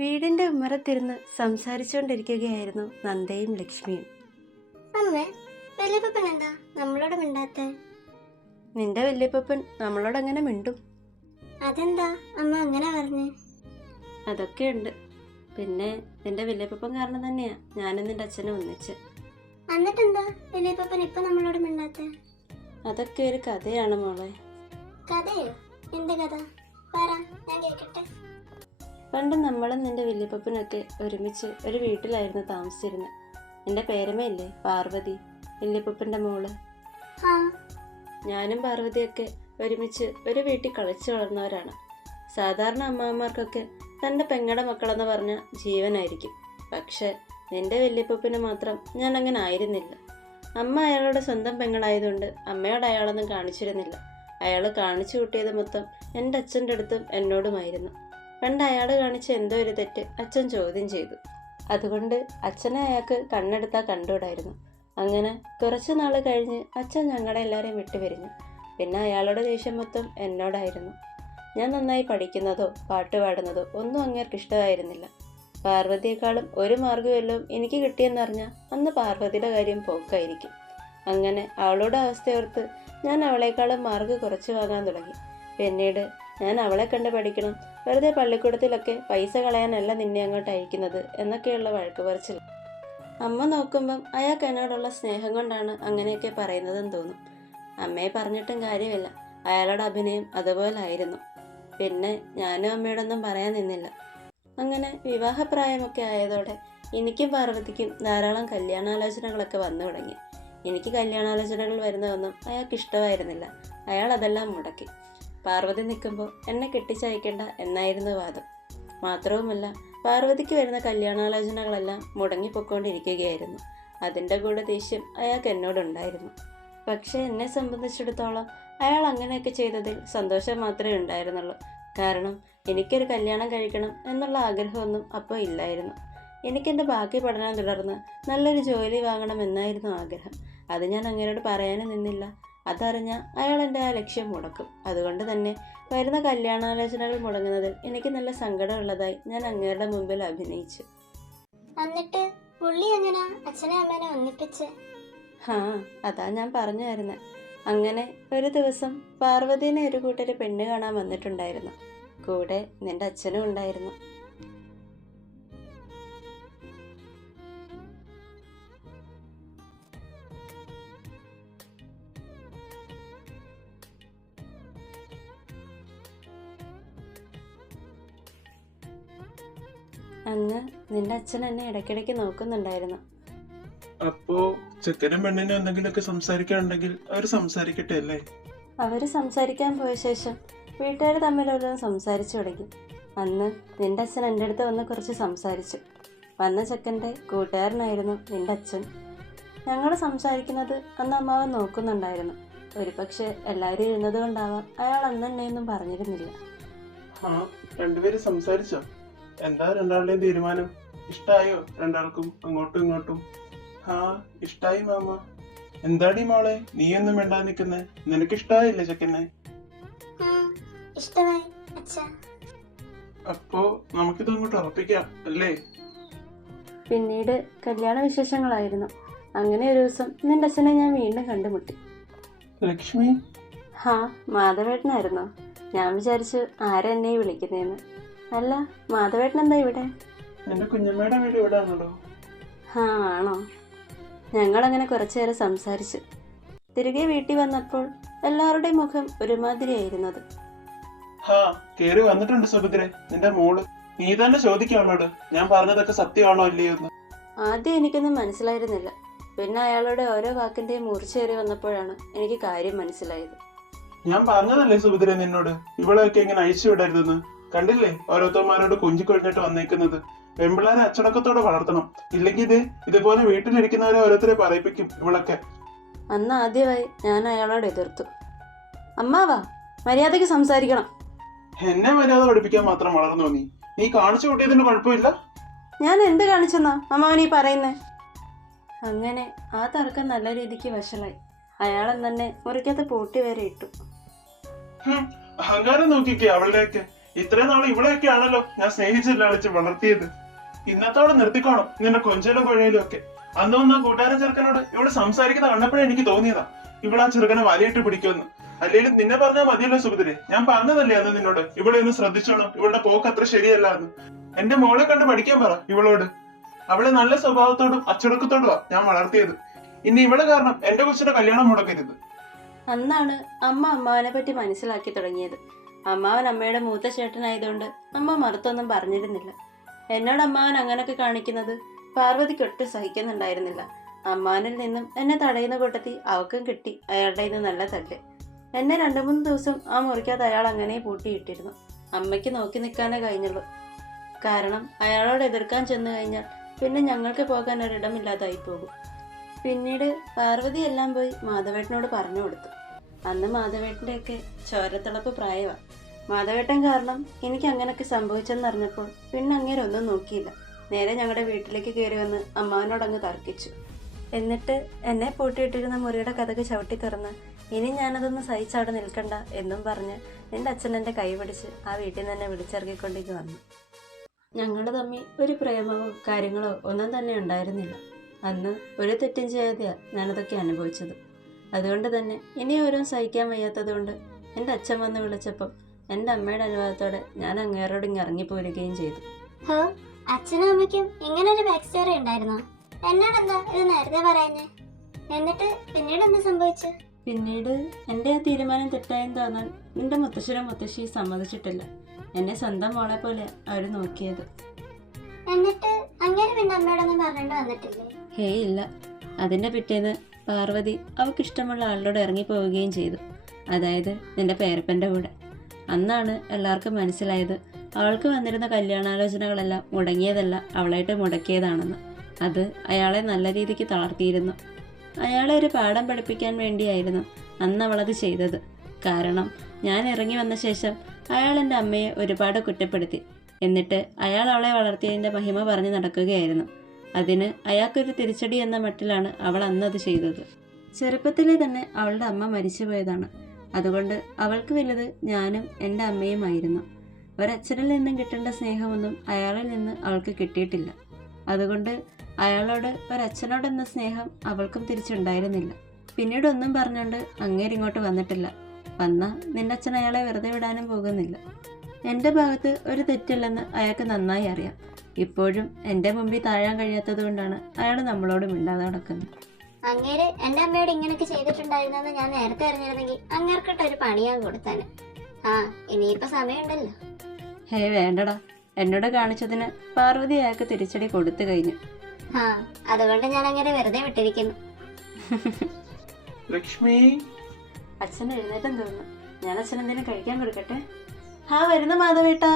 വീടിന്റെ ഉമ്മറത്തിരുന്ന് സംസാരിച്ചുകൊണ്ടിരിക്കുകയായിരുന്നു നന്ദയും ലക്ഷ്മിയും. അമ്മേ, വല്യപ്പൻ എന്താ നമ്മളോട് മിണ്ടാത്തെ? നിന്റെ വല്യപ്പൻ നമ്മളോട് അങ്ങനെ മിണ്ടും. അതെന്താ അമ്മ അങ്ങനെ പറഞ്ഞേ? അതൊക്കെയുണ്ട്. പിന്നെ നിന്റെ വല്യപ്പൻ കാരണം തന്നെയാ ഞാനും നിന്റെ അച്ഛനും ഒന്നിച്ച്. എന്നിട്ടെന്താ വല്യപ്പൻ ഇപ്പൊ നമ്മളോട് മിണ്ടാത്തെ? അതൊക്കെ ഒരു കഥയാണ് മോളെ. കഥയോ? എന്ത് കഥ? പറ, ഞാൻ കേൾക്കട്ടെ. പണ്ട് നമ്മളും നിന്റെ വല്യപ്പനൊക്കെ ഒരുമിച്ച് ഒരു വീട്ടിലായിരുന്നു താമസിച്ചിരുന്നത്. നിന്റെ പേരമ്മയില്ലേ പാർവതി, വല്യപ്പൻ്റെ മോള്. ആ, ഞാനും പാർവതിയൊക്കെ ഒരുമിച്ച് ഒരു വീട്ടിൽ കളിച്ചു വളർന്നവരാണ്. സാധാരണ അമ്മാവന്മാർക്കൊക്കെ തൻ്റെ പെങ്ങടെ മക്കളെന്ന് പറഞ്ഞ ജീവനായിരിക്കും. പക്ഷെ നിന്റെ വല്യപ്പന് മാത്രം ഞാൻ അങ്ങനെ ആയിരുന്നില്ല. അമ്മ അയാളുടെ സ്വന്തം പെങ്ങളായതുകൊണ്ട് അമ്മയോട് അയാളൊന്നും കാണിച്ചിരുന്നില്ല. അയാൾ കാണിച്ചു കൂട്ടിയത് മൊത്തം എൻ്റെ അച്ഛൻ്റെ അടുത്തും എന്നോടുമായിരുന്നു. പണ്ട് അയാൾ കാണിച്ച എന്തോ ഒരു തെറ്റ് അച്ഛൻ ചോദ്യം ചെയ്തു. അതുകൊണ്ട് അച്ഛനെ അയാൾക്ക് കണ്ണെടുത്താൽ കണ്ടുകൂടായിരുന്നു. അങ്ങനെ കുറച്ചു നാൾ കഴിഞ്ഞ് അച്ഛൻ ഞങ്ങളെ എല്ലാവരെയും വിട്ടുപിരിഞ്ഞു. പിന്നെ അയാളുടെ ദേഷ്യം മൊത്തം എന്നോടായിരുന്നു. ഞാൻ നന്നായി പഠിക്കുന്നതോ പാട്ട് പാടുന്നതോ ഒന്നും അങ്ങേർക്ക് ഇഷ്ടമായിരുന്നില്ല. പാർവതിയെക്കാളും ഒരു മാർഗ്ഗമെല്ലാം എനിക്ക് കിട്ടിയെന്നറിഞ്ഞാൽ അന്ന് പാർവതിയുടെ കാര്യം പോക്കായിരിക്കും. അങ്ങനെ അവളുടെ അവസ്ഥയോർത്ത് ഞാൻ അവളെക്കാളും മാർക്ക് കുറച്ച് വാങ്ങാൻ തുടങ്ങി. പിന്നീട് ഞാൻ അവളെ കണ്ട് പഠിക്കണം, വെറുതെ പള്ളിക്കൂടത്തിലൊക്കെ പൈസ കളയാനല്ല നിന്നെ അങ്ങോട്ട് അയക്കുന്നത് എന്നൊക്കെയുള്ള വഴക്ക് പറച്ചിൽ. അമ്മ നോക്കുമ്പം അയാൾക്ക് എന്നോടുള്ള സ്നേഹം കൊണ്ടാണ് അങ്ങനെയൊക്കെ പറയുന്നതെന്ന് തോന്നും. അമ്മയെ പറഞ്ഞിട്ടും കാര്യമില്ല, അയാളുടെ അഭിനയം അതുപോലായിരുന്നു. പിന്നെ ഞാനും അമ്മയോടൊന്നും പറയാൻ നിന്നില്ല. അങ്ങനെ വിവാഹപ്രായമൊക്കെ ആയതോടെ എനിക്കും പാർവതിക്കും ധാരാളം കല്യാണാലോചനകളൊക്കെ വന്നു തുടങ്ങി. എനിക്ക് കല്യാണാലോചനകൾ വരുന്നതൊന്നും അയാൾക്ക് ഇഷ്ടമായിരുന്നില്ല. അയാൾ അതെല്ലാം മുടക്കി. പാർവതി നിൽക്കുമ്പോൾ എന്നെ കെട്ടിച്ചയക്കേണ്ട എന്നായിരുന്നു വാദം. മാത്രവുമല്ല, പാർവതിക്ക് വരുന്ന കല്യാണാലോചനകളെല്ലാം മുടങ്ങിപ്പൊക്കൊണ്ടിരിക്കുകയായിരുന്നു. അതിൻ്റെ കൂടെ ദേഷ്യം അയാൾക്ക് എന്നോടുണ്ടായിരുന്നു. പക്ഷേ എന്നെ സംബന്ധിച്ചിടത്തോളം അയാൾ അങ്ങനെയൊക്കെ ചെയ്തതിൽ സന്തോഷം മാത്രമേ ഉണ്ടായിരുന്നുള്ളൂ. കാരണം എനിക്കൊരു കല്യാണം കഴിക്കണം എന്നുള്ള ആഗ്രഹമൊന്നും അപ്പോൾ ഇല്ലായിരുന്നു. എനിക്കെൻ്റെ ബാക്കി പഠനം തുടർന്ന് നല്ലൊരു ജോലി വാങ്ങണമെന്നായിരുന്നു ആഗ്രഹം. അത് ഞാൻ അങ്ങേരോട് പറയാനും നിന്നില്ല. അതറിഞ്ഞ അയാൾ എൻ്റെ ആ ലക്ഷ്യം മുടക്കും. അതുകൊണ്ട് തന്നെ വരുന്ന കല്യാണാലോചനകൾ മുടങ്ങുന്നതിൽ എനിക്ക് നല്ല സങ്കടമുള്ളതായി ഞാൻ അങ്ങേരുടെ മുമ്പിൽ അഭിനയിച്ചു. എന്നിട്ട് പുള്ളി എങ്ങനാ അച്ഛനെ അമ്മേനെ ഒന്നിപ്പിച്ച്? അതാ ഞാൻ പറഞ്ഞു തരുന്നത്. അങ്ങനെ ഒരു ദിവസം പാർവതീനെ ഒരു കൂട്ടര് പെണ്ണ് കാണാൻ വന്നിട്ടുണ്ടായിരുന്നു. കൂടെ നിന്റെ അച്ഛനും ഉണ്ടായിരുന്നു. അന്ന് നിന്റെ അച്ഛൻ എന്നെ ഇടയ്ക്കിടയ്ക്ക് നോക്കുന്നുണ്ടായിരുന്നു. അപ്പോ ചെക്കനും പെണ്ണിനും എന്തെങ്കിലുമൊക്കെ സംസാരിക്കാനുണ്ടെങ്കിൽ അവര് സംസാരിക്കട്ടെ അല്ലേ? അവര് സംസാരിക്കാൻ പോയ ശേഷം വീട്ടുകാർ തമ്മിലെല്ലാം സംസാരിച്ചു തുടങ്ങി. അന്ന് നിന്റെ അച്ഛൻ എൻ്റെ അടുത്ത് വന്ന് കുറച്ച് സംസാരിച്ചു. വന്ന ചെക്കൻ്റെ കൂട്ടുകാരനായിരുന്നു നിന്റെ അച്ഛൻ. ഞങ്ങൾ സംസാരിക്കുന്നത് അന്ന് അമ്മാവൻ നോക്കുന്നുണ്ടായിരുന്നു. ഒരു പക്ഷെ എല്ലാവരും ഇരുന്നത് കൊണ്ടാവാം അയാൾ അന്ന് എന്നെയൊന്നും പറഞ്ഞിരുന്നില്ല. രണ്ടുപേരും സംസാരിച്ചോ? എന്താ രണ്ടാളുടെയും തീരുമാനം? ഇഷ്ടായോ രണ്ടാൾക്കും അങ്ങോട്ടും ഇങ്ങോട്ടും? ഇഷ്ടായി മാമ. എന്താടി മോളെ നീയൊന്നും വേണ്ടാ നിക്കുന്നേ? നിനക്കിഷ്ടായില്ലേ ചെക്കനെ? ഇഷ്ടമായി അച്ഛാ. അപ്പോ നമുക്കിത് അങ്ങോട്ട് ഉറപ്പിക്കാം അല്ലേ? പിന്നീട് കല്യാണ വിശേഷങ്ങളായിരുന്നു. അങ്ങനെ ഒരു ദിവസം നിന്റെ അച്ഛനെ ഞാൻ വീണ്ടും കണ്ടുമുട്ടി. ലക്ഷ്മി? മാധവേട്ടനായിരുന്നോ? ഞാൻ വിചാരിച്ചു ആരാ എന്നെ വിളിക്കുന്നേന്ന്. അല്ല, മാധവേട്ടൻ എന്താ ഇവിടെ? എന്റെ കുഞ്ഞമ്മയുടെ വീട് ഇവിടെ ആണല്ലോ. ആണോ? ഞങ്ങളങ്ങനെ കുറച്ചു നേരം സംസാരിച്ചു. തിരികെ വീട്ടിൽ വന്നപ്പോൾ എല്ലാവരുടെയും മുഖം ഒരുമാതിരിയായിരുന്നത്. കേറി വന്നിട്ടുണ്ട് സുഭദ്രെ, നിന്റെ മോള്. നീ തന്നെ ചോദിക്കും അവളോട് ഞാൻ പറഞ്ഞതൊക്കെ സത്യമാണോ ഇല്ലയോ എന്ന്. ആദ്യം എനിക്കൊന്നും മനസ്സിലായിരുന്നില്ല. പിന്നെ അയാളുടെ ഓരോ വാക്കിന്റെയും മൂർച്ചയേറി വന്നപ്പോഴാണ് എനിക്ക് കാര്യം മനസ്സിലായത്. ഞാൻ പറഞ്ഞതല്ലേ സുഭദ്ര നിന്നോട് ഇവളെയൊക്കെ ഇങ്ങനെ അഴിച്ചു വിടരുതെന്ന്. കണ്ടില്ലേ ഓരോരുത്തന്മാരോട് കൊഞ്ചിക്കൊഴിഞ്ഞിട്ട് വന്നേക്കുന്നത്. പെമ്പിള്ളാരെ അച്ചടക്കത്തോടെ വളർത്തണം, ഇല്ലെങ്കിൽ ഇതുപോലെ വീട്ടിലിരിക്കുന്നവരെ ഓരോരുത്തരെ പറയിപ്പിക്കും ഇവളൊക്കെ. അന്ന് ആദ്യമായി ഞാൻ അയാളോട് എതിർത്തു. അമ്മാവാ, മര്യാദയ്ക്ക് സംസാരിക്കണം. എന്നെ മര്യാദ പഠിപ്പിക്കാൻ മാത്രം വളർന്നോ നീ? നീ കാണിച്ചു കൂട്ടിയതിന് കുഴപ്പമില്ല. ഞാൻ എന്ത് കാണിച്ചെന്നാ അമ്മാവൻ ഈ പറയുന്നേ? അങ്ങനെ ആ തർക്കം നല്ല രീതിക്ക് വഷളായി. അയാളെന്നെ മുറിക്കകത്ത് പൂട്ടി വരെ ഇട്ടു. അഹങ്കാരം നോക്കിക്കേ അവളുടെയൊക്കെ. ഇത്രയും നാൾ ഇവളെയൊക്കെ ആണല്ലോ ഞാൻ സ്നേഹിച്ചില്ല കളിച്ച് വളർത്തിയത്. ഇന്നത്തോടെ നിർത്തിക്കോണം നിന്റെ കൊഞ്ചലും കൊഴയിലും ഒക്കെ. അന്ന് വന്ന കൂട്ടുകാരൻ ചെറുക്കനോട് ഇവിടെ സംസാരിക്കുന്ന കണ്ടപ്പോഴേ എനിക്ക് തോന്നിയതാ ഇവളാ ചെറുക്കനെ വലയിട്ട് പിടിക്കുമെന്ന്. അല്ലെങ്കിൽ നിന്നെ പറഞ്ഞാൽ മതിയല്ലോ സുഭദ്രെ. ഞാൻ പറഞ്ഞതല്ലേ അന്ന് നിന്നോട് ഇവളെ ഒന്ന് ശ്രദ്ധിച്ചോണം, ഇവളുടെ പോക്ക് അത്ര ശരിയല്ല എന്ന്. എന്റെ മോളെ കണ്ട് പഠിക്കാൻ പറ ഇവളോട്. അവളെ നല്ല സ്വഭാവത്തോടും അച്ചടക്കത്തോടുവാ ഞാൻ വളർത്തിയത്. ഇനി ഇവള് കാരണം എന്റെ കൊച്ചിന്റെ കല്യാണം മുടക്കരുത്. അന്നാണ് അമ്മ അമ്മാവനെ പറ്റി മനസ്സിലാക്കി തുടങ്ങിയത്. അമ്മാവൻ അമ്മയുടെ മൂത്ത ചേട്ടനായതുകൊണ്ട് അമ്മ മറുത്തൊന്നും പറഞ്ഞിരുന്നില്ല. എന്നോട് അമ്മാവൻ അങ്ങനൊക്കെ കാണിക്കുന്നത് പാർവതിക്ക് ഒട്ടും സഹിക്കുന്നുണ്ടായിരുന്നില്ല. അമ്മാവനിൽ നിന്നും എന്നെ തടയുന്ന കൂട്ടത്തിൽ അവക്കും കിട്ടി അയാളുടെ ഇത് നല്ല തല്ല്. എന്നെ 2-3 ദിവസം ആ മുറിക്കകത്ത് അയാൾ അങ്ങനെ പൂട്ടിയിട്ടിരുന്നു. അമ്മയ്ക്ക് നോക്കി നിൽക്കാനേ കഴിഞ്ഞുള്ളൂ. കാരണം അയാളോട് എതിർക്കാൻ ചെന്നു കഴിഞ്ഞാൽ പിന്നെ ഞങ്ങൾക്ക് പോകാൻ ഒരിടമില്ലാതായി പോകും. പിന്നീട് പാർവതി എല്ലാം പോയി മാധവേട്ടനോട് പറഞ്ഞു കൊടുത്തു. അന്ന് മാധവേട്ടൻ്റെയൊക്കെ ചോരത്തിളപ്പ് പ്രായമാണ്. മാധവേട്ടൻ കാരണം എനിക്ക് അങ്ങനെയൊക്കെ സംഭവിച്ചെന്നറിഞ്ഞപ്പോൾ പിന്നെ അങ്ങേരെ ഒന്നും നോക്കിയില്ല. നേരെ ഞങ്ങളുടെ വീട്ടിലേക്ക് കയറി വന്ന് അമ്മാവനോടങ്ങ് തർക്കിച്ചു. എന്നിട്ട് എന്നെ പൂട്ടിയിട്ടിരുന്ന മുറിയുടെ കഥക് ചവിട്ടി തുറന്ന് ഇനി ഞാനതൊന്ന് സഹിച്ചവിടെ നിൽക്കണ്ട എന്നും പറഞ്ഞ് എൻ്റെ അച്ഛൻ എൻ്റെ കൈ പിടിച്ച് ആ വീട്ടിൽ നിന്ന് തന്നെ വിളിച്ചിറക്കിക്കൊണ്ടേക്ക് വന്നു. ഞങ്ങൾ തമ്മിൽ ഒരു പ്രേമമോ കാര്യങ്ങളോ ഒന്നും തന്നെ ഉണ്ടായിരുന്നില്ല. അന്ന് ഒരു തെറ്റും ചെയ്യാതെയാണ് ഞാനതൊക്കെ അനുഭവിച്ചത്. അതുകൊണ്ട് തന്നെ ഇനി ഓരോ സഹിക്കാൻ വയ്യാത്തത് കൊണ്ട് എൻ്റെ അച്ഛൻ വന്ന് വിളിച്ചപ്പം എൻ്റെ അമ്മയുടെ അനുവാദത്തോടെ ഞാൻ അങ്ങേരോട് ഇങ്ങ് ഇറങ്ങിപ്പോരുകയും ചെയ്തു. ഹോ, അച്ഛനും അമ്മയ്ക്കും ഇങ്ങനെ ഒരു ബാക്ക് സ്റ്റോറി ഉണ്ടായിരുന്നോ? എന്നോടെന്താ ഇത് നേരത്തെ പറയാഞ്ഞേ? എന്നിട്ട് പിന്നീട് എന്താ സംഭവിച്ചു? പിന്നീട് എൻ്റെ ആ തീരുമാനം തെറ്റായെന്ന് തോന്നാൻ നിന്റെ മുത്തശ്ശനും മുത്തശ്ശിയും സമ്മതിച്ചിട്ടില്ല. എന്നെ സ്വന്തം മോളെ പോലെ അവർ നോക്കിയത്. എന്നിട്ട് അങ്ങനെ പിന്നെ അമ്മയോടൊന്നും പറഞ്ഞിട്ട് വന്നിട്ടില്ലേ? ഹേയ് ഇല്ല. അതിൻ്റെ പിറ്റേന്ന് പാർവതി അവൾക്കിഷ്ടമുള്ള ആളിനോട് ഇറങ്ങിപ്പോവുകയും ചെയ്തു. അതായത് നിന്റെ പേരപ്പൻ്റെ കൂടെ. അന്നാണ് എല്ലാവർക്കും മനസ്സിലായത് അവൾക്ക് വന്നിരുന്ന കല്യാണാലോചനകളെല്ലാം മുടങ്ങിയതല്ല, അവളായിട്ട് മുടക്കിയതാണെന്ന്. അത് അയാളെ നല്ല രീതിക്ക് തളർത്തിയിരുന്നു. അയാളെ ഒരു പാഠം പഠിപ്പിക്കാൻ വേണ്ടിയായിരുന്നു അന്ന് അവളത് ചെയ്തത്. കാരണം ഞാൻ ഇറങ്ങി വന്ന ശേഷം അയാൾ എൻ്റെ അമ്മയെ ഒരുപാട് കുറ്റപ്പെടുത്തി. എന്നിട്ട് അയാൾ അവളെ വളർത്തിയതിൻ്റെ മഹിമ പറഞ്ഞ് നടക്കുകയായിരുന്നു. അതിന് അയാൾക്കൊരു തിരിച്ചടി എന്ന മട്ടിലാണ് അവൾ അന്നത് ചെയ്തത്. ചെറുപ്പത്തിലെ തന്നെ അവളുടെ അമ്മ മരിച്ചുപോയതാണ്. അതുകൊണ്ട് അവൾക്ക് വലുത് ഞാനും എൻ്റെ അമ്മയുമായിരുന്നു. ഒരച്ഛനിൽ നിന്നും കിട്ടേണ്ട സ്നേഹമൊന്നും അയാളിൽ നിന്ന് അവൾക്ക് കിട്ടിയിട്ടില്ല. അതുകൊണ്ട് അയാളോട് ഒരച്ഛനോടെന്ന സ്നേഹം അവൾക്കും തിരിച്ചുണ്ടായിരുന്നില്ല. പിന്നീട് ഒന്നും പറഞ്ഞുകൊണ്ട് അങ്ങേരിങ്ങോട്ട് വന്നിട്ടില്ല. വന്നാൽ നിന്റെ അച്ഛൻ അയാളെ വെറുതെ വിടാനും പോകുന്നില്ല. എൻ്റെ ഭാഗത്ത് ഒരു തെറ്റില്ലെന്ന് അയാൾക്ക് നന്നായി അറിയാം. ഇപ്പോഴും എൻ്റെ മുമ്പിൽ താഴാൻ കഴിയാത്തത് കൊണ്ടാണ് അയാൾ നമ്മളോട് മിണ്ടാതെ നടക്കുന്നത്. അങ്ങേര് എന്റെ അമ്മയോട് ഇങ്ങനെയൊക്കെ ചെയ്തിട്ടുണ്ടായിരുന്നെന്ന് ഞാൻ നേരത്തെ അറിഞ്ഞിരുന്നെങ്കിൽ അങ്ങേർക്കിട്ട് ഒരു പണി ഞാൻ കൊടുത്താന്. ആ, ഇനിയിപ്പോ സമയമുണ്ടല്ലോ. ഹേ വേണ്ടടാ, എന്നോട് കാണിച്ചതിന് പാർവതി അയാൾക്ക് തിരിച്ചടി കൊടുത്തു കഴിഞ്ഞു. ആ, അതുകൊണ്ട് ഞാൻ അങ്ങനെ വെറുതെ വിട്ടിരിക്കുന്നു. ലക്ഷ്മി, അച്ഛൻ എഴുന്നേറ്റം തോന്നുന്നു. ഞാൻ അച്ഛനെന്തെങ്കിലും കഴിക്കാൻ കൊടുക്കട്ടെ? വരുന്ന മാധവേട്ടാ.